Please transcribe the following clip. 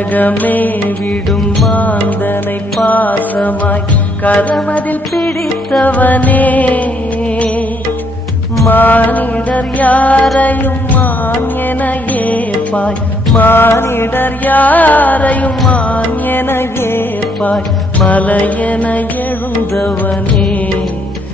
கனகமே விடும் மாந்தனை பாசமாய் கரமதில் பிடித்தவனே, மானிடர் யாரையும் மான் என ஏற்பாய், மானிடர் யாரையும் மான் என ஏற்பாய், மலையென எழுந்தவனே.